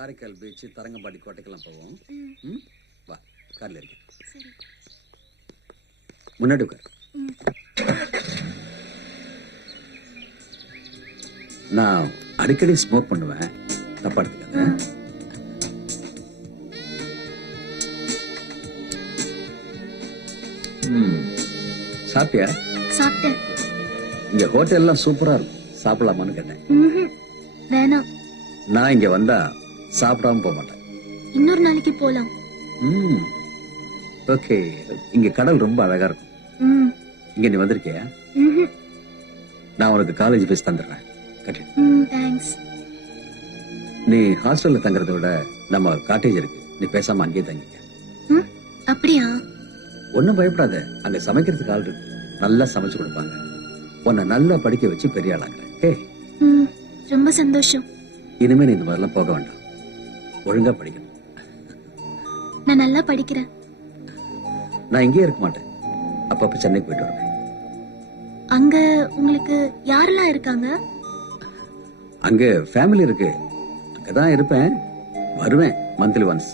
Karaikal beach, Tharangambadi கோட்டைக்கெல்லாம் போவோம். வா, கார்ல இருக்கு. முன்னாடி உட்கார். நான் அடிக்கடி ஸ்மோக் பண்ணுவேன், தப்பா எடுத்துக்காத. சாப்பிட்டியா? சாப்பிட்டேன். இங்க ஹோட்டல் எல்லாம் சூப்பரா இருக்கும், சாப்பிடலாமான்னு கேட்டேன். வேணாம். நான் இங்க வந்தா சாப்பிடாம போக மாட்டேன். இன்னொரு நாளைக்கு போலாம். ஓகே. இங்க கடல் ரொம்ப அழகா இருக்கும். இங்க நீ வந்திருக்கியா? நான் உனக்கு காலேஜ் ஃபீஸ் தந்துடுறேன், கட்டி. தேங்க்ஸ். நீ ஹாஸ்டல்ல தங்குறதை விட நம்ம காட்டேஜ் இருக்கு, நீ பேசாம அங்கேயே தங்கிக்க. அப்படியா? ஒன்னும் பயப்படாத, அங்க சமைக்கிறதுக்கு ஆள் இருக்கு, நல்லா சமைச்சு கொடுப்பாங்க. உன்னை நல்லா படிக்க வச்சு பெரிய ஆளாக்குறேன். ரொம்ப சந்தோஷம். இனிமே நீ இந்த மாதிரிலாம் போக வேண்டாம், ஒழுங்கா படிக்கணும். நான் நல்லா படிக்கிறேன். நான் இங்கே இருக்க மாட்டேன், அப்பப்ப சென்னைக்கு போயிட்டு வருவேன். அங்க உங்களுக்கு யாரெல்லாம் இருக்காங்க? அங்க ஃபேமிலி இருக்கு, அங்கதான் இருப்பேன், வருவேன் மந்த்லி ஒன்ஸ்.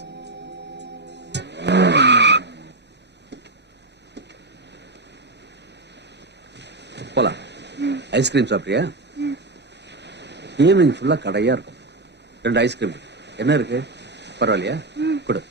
போலாம். ஐஸ்கிரீம் சாப்பிட்டியா? ஈவினிங் ஃபுல்லா கடையா இருக்கும். 2 ஐஸ்கிரீம் என்ன இருக்கு, பரவாயில்லையா? கொடு.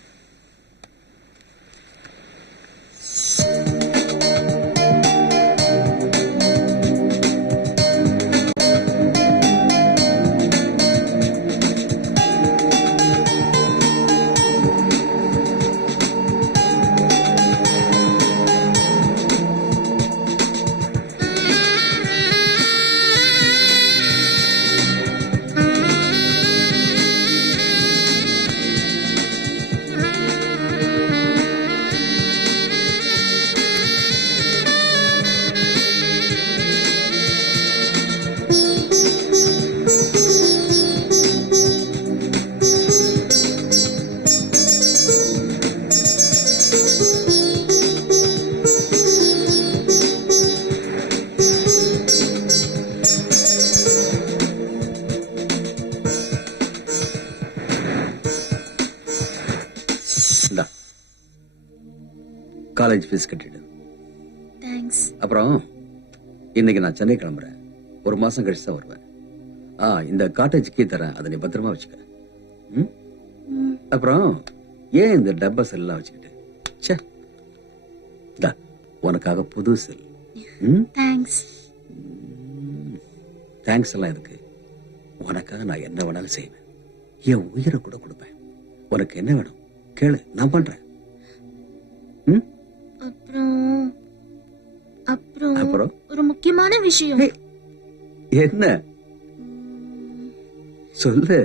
காலேஜ் ஃபீஸ் கட்டிடு. தேங்க்ஸ். அப்புறம் இன்னைக்கு நான் சென்னை கிளம்புறேன், 1 மாசம் கழிச்சு தான் வருவேன். இந்த காட்டேஜ் கீ தரேன், அதை நீ பத்திரமா வச்சுக்க. அப்புறம் ஏன் இந்த டப்பா செல்லாம் வச்சுக்கிட்டு? உனக்காக புது செல். தேங்க்ஸ். தேங்க்ஸ் எல்லாம் எதுக்கு? உனக்காக நான் என்ன வேணாலும் செய்வேன், என் உயிரை கூட கொடுப்பேன். உனக்கு என்ன வேணும் கேளு, நான் பண்றேன். அப்புறம் ஒரு முக்கியமான விஷயம். என்ன? சொல்லு.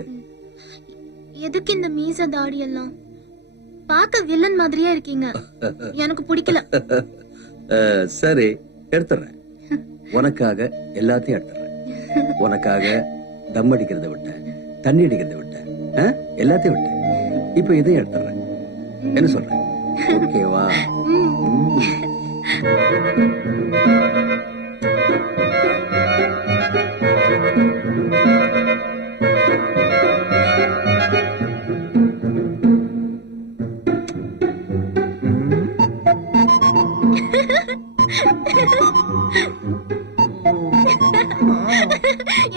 எதுக்கு இந்த மீச தாடி எல்லாம்? பார்க்க வில்லன் மாதிரியே இருக்கீங்க, எனக்கு பிடிக்கல. சரி, எடுத்துறேன். உனக்காக எல்லாத்தையும் எடுத்துறேன். உனக்காக தம் அடிக்கிறத விட்டேன், தண்ணி அடிக்கிறத விட்டேன், எல்லாத்தையும் விட்டேன். இப்ப இதையும் எடுத்துறேன். என்ன சொல்றேன்? ஓகேவா?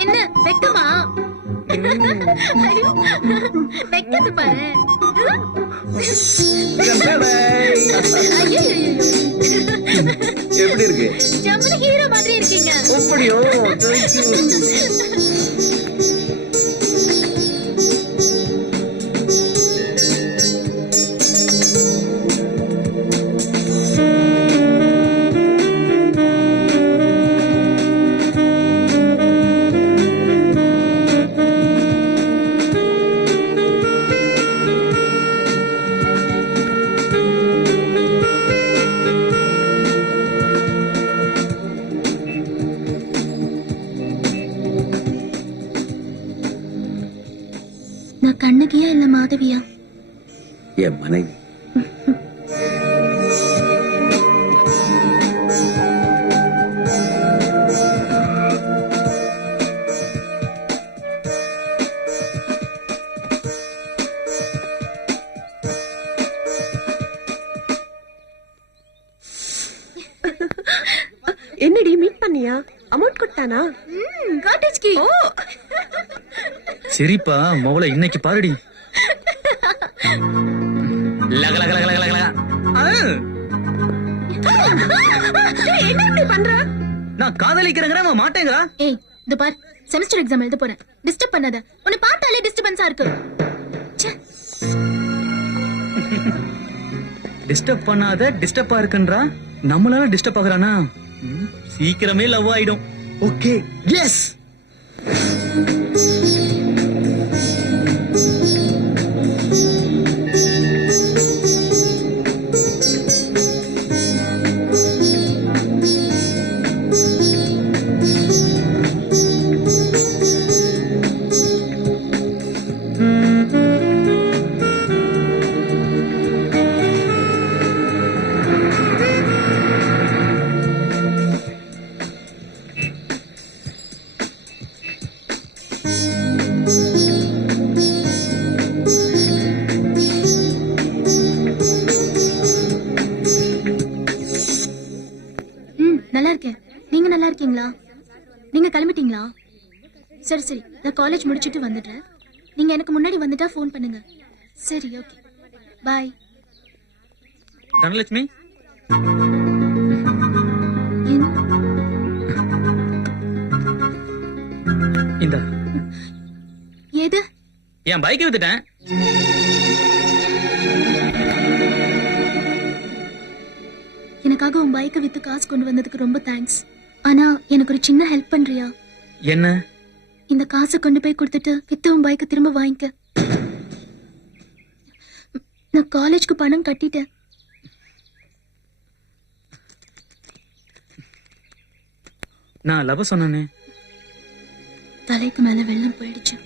என்ன வெக்கமா? வெக்கது பாரு. எப்படி இருக்கு? ஜம்முனு ஹீரோ மாதிரி இருக்கீங்க. அப்படியோ? நான் கண்ணகியா இல்ல மாதவியா? என் மனைவி. பண்ணியா? அமௌண்ட் கொடுத்தானா? Cottage key. ஓ, சிரிப்பா மவளை இன்னைக்கு பாருடி. லக லக லக லக லக லக. ஆ, டேய், என்ன இப்படி பண்ற? நான் காதலிக்கிறேங்கிற அவன் மாட்டேங்கிறா. ஏய் இது பார், செமஸ்டர் எக்ஸாம் எழுத போறேன். டிஸ்டர்ப் பண்ணாத. உன்னை பார்த்தாலே டிஸ்டர்பன்ஸா இருக்கு. ச்சே. டிஸ்டர்ப் பண்ணாத, டிஸ்டர்பா இருக்குன்றா. நம்மளால டிஸ்டர்ப் ஆகுறானா? சீக்கிரமே லவ் ஆயிடும். Okay, yes. நல்லா இருக்கேன். நீங்க நல்லா இருக்கீங்களா? நீங்க கிளம்பிட்டீங்களா? சரி சரி, நான் காலேஜ் முடிச்சிட்டு வந்துடுறேன். நீங்க எனக்கு முன்னாடி வந்துட்டா ஃபோன் பண்ணுங்க. சரி, ஓகே, பாய். தனலட்சுமி, இந்த ஏது? என் பைக்கை வித்துட்டேன். எனக்காக உன் பைக்கை வித்து காசு கொண்டு வந்ததுக்கு ரொம்ப தேங்க்ஸ். ஆனா எனக்கு ஒரு சின்ன ஹெல்ப் பண்றியா? என்ன? இந்த காசை கொண்டு போய் கொடுத்துட்டு வித்து உன் பைக்கை திரும்ப வாங்கிக்க. நான் காலேஜ்க்கு பணம் கட்டிட்டேன். நான் லவ் சொன்னேனே. தலைக்கு மேல வெள்ளம் போயிடுச்சு.